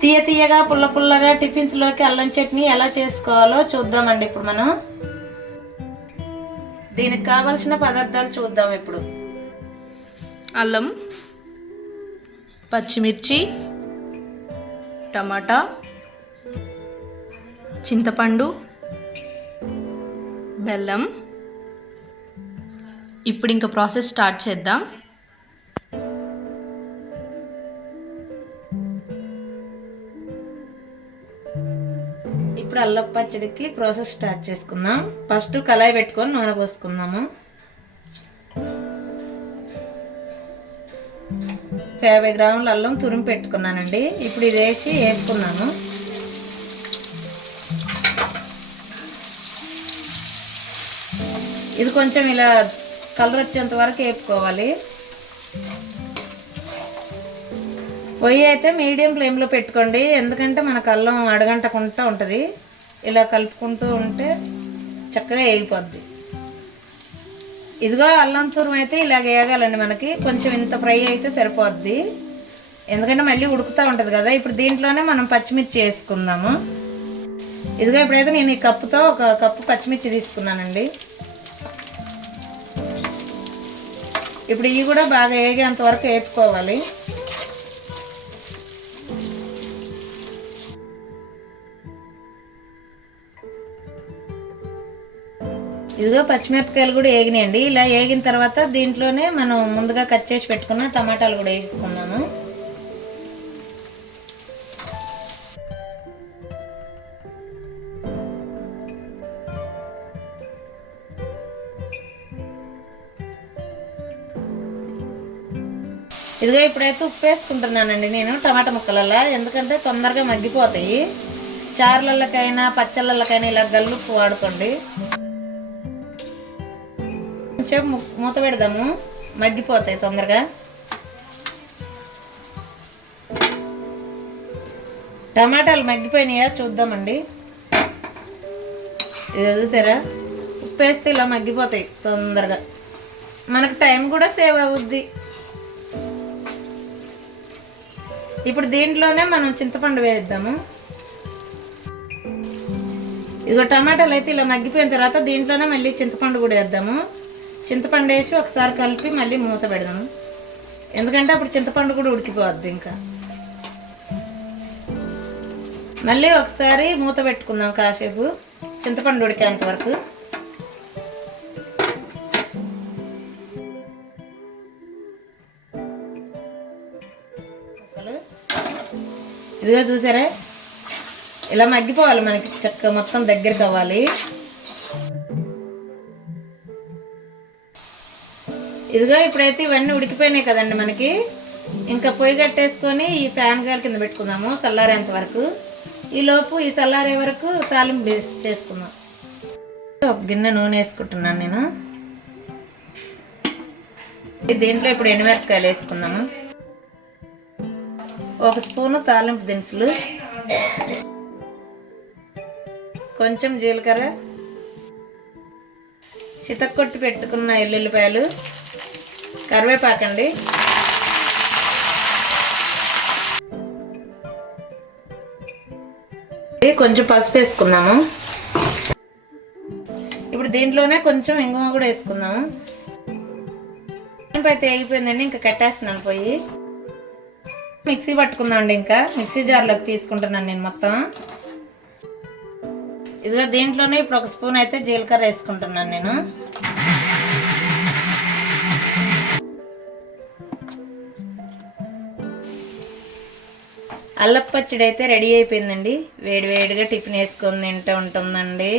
తీయ తీయగా పుల్ల పుల్లగా టిఫిన్స్లోకి అల్లం చట్నీ ఎలా చేసుకోవాలో చూద్దామండి ఇప్పుడు మనం. దీనికి కావలసిన పదార్థాలు చూద్దాం ఇప్పుడు. అల్లం పచ్చిమిర్చి టమాటా చింతపండు బెల్లం. ఇప్పుడు ఇంకా ప్రాసెస్ స్టార్ట్ చేద్దాం. ఇప్పుడు అల్లం పచ్చడికి ప్రాసెస్ స్టార్ట్ చేసుకుందాం. ఫస్ట్ కళాయి పెట్టుకొని నూనె పోసుకుందాము. యాభై గ్రాముల అల్లం తురిమి పెట్టుకున్నానండి. ఇప్పుడు ఇది వేసి వేసుకున్నాను ఇది కొంచెం ఇలా కలర్ వచ్చేంత వరకు వేపుకోవాలి. పొయ్యి అయితే మీడియం ఫ్లేమ్లో పెట్టుకోండి. ఎందుకంటే మనకు అల్లం అడగంటకుండా ఉంటుంది. ఇలా కలుపుకుంటూ ఉంటే చక్కగా వేగిపోద్ది ఇదిగో అల్లం తూరం అయితే ఇలాగ వేగాలండి మనకి. కొంచెం ఇంత ఫ్రై అయితే సరిపోద్ది. ఎందుకంటే మళ్ళీ ఉడుకుతూ ఉంటుంది కదా. ఇప్పుడు దీంట్లోనే మనం పచ్చిమిర్చి వేసుకుందాము. ఇదిగో ఇప్పుడైతే నేను ఈ కప్పుతో ఒక కప్పు పచ్చిమిర్చి తీసుకున్నానండి. ఇప్పుడు ఇవి కూడా బాగా వేగేంత వరకు వేపుకోవాలి. ఇదిగో పచ్చిమిరపకాయలు కూడా వేగినాయండి ఇలా వేగిన తర్వాత దీంట్లోనే మనం ముందుగా కట్ చేసి పెట్టుకున్న టమాటాలు కూడా వేసుకుందాము. ఇదిగో ఇప్పుడైతే ఉప్పు వేసుకుంటున్నానండి నేను టమాటా ముక్కలల్లో. ఎందుకంటే తొందరగా మగ్గిపోతాయి. చారులకైనా పచ్చళ్ళకైనా ఇలా గల్లుప్పు వాడుకోండి. కొంచెం మూత పెడదాము. మగ్గిపోతాయి తొందరగా. టమాటాలు మగ్గిపోయినాయా చూద్దామండి. ఇది చూసారా? ఉప్పు వేస్తే ఇలా మగ్గిపోతాయి తొందరగా. మనకు టైం కూడా సేవ్ అవుద్ది. ఇప్పుడు దీంట్లోనే మనం చింతపండు వేద్దాము. ఇదిగో టమాటాలు అయితే ఇలా మగ్గిపోయిన తర్వాత దీంట్లోనే మళ్ళీ చింతపండు కూడా వేద్దాము. చింతపండు వేసి ఒకసారి కలిపి మళ్ళీ మూత పెడదాము ఎందుకంటే అప్పుడు చింతపండు కూడా ఉడికిపోద్ది ఇంకా. మళ్ళీ ఒకసారి మూత పెట్టుకుందాం కాసేపు. చింతపండు ఉడికేంత వరకు. ఇదిగో చూసారా? ఇలా మగ్గిపోవాలి మనకి. చక్క మొత్తం దగ్గరికి అవ్వాలి ఇదిగో ఇప్పుడైతే ఇవన్నీ ఉడికిపోయినాయి కదండి మనకి. ఇంకా పొయ్యి కట్టేసుకొని ఈ ఫ్యాన్ గాలి కింద పెట్టుకుందాము చల్లారేంత వరకు. ఈ లోపు ఈ చల్లారే వరకు తాలింపు చేసుకుందాం. ఒక గిన్నె నూనె వేసుకుంటున్నాను నేను. దీంట్లో ఇప్పుడు ఎండుమిరపకాయలు వేసుకుందాము. ఒక స్పూను తాలింపు దినుసులు. కొంచెం జీలకర్ర. చితక్కొట్టి పెట్టుకున్న ఎల్లుల్లిపాయలు. కరివేపాకండి కొంచెం పసుపు వేసుకుందాము. ఇప్పుడు దీంట్లోనే కొంచెం ఇంగువ కూడా వేసుకుందాము. అయితే అయిపోయిందండి ఇంకా కట్టేస్తున్నాను పోయి. మిక్సీ పట్టుకుందామండి ఇంకా. మిక్సీ జార్లోకి తీసుకుంటున్నాను నేను మొత్తం. ఇదిగో దీంట్లోనే ఇప్పుడు ఒక స్పూన్ అయితే జీలకర్ర వేసుకుంటున్నాను నేను. అల్లపచ్చడి అయితే రెడీ అయిపోయిందండి. వేడి వేడిగా టిఫిన్ వేసుకొని తింటూ ఉంటుందండి.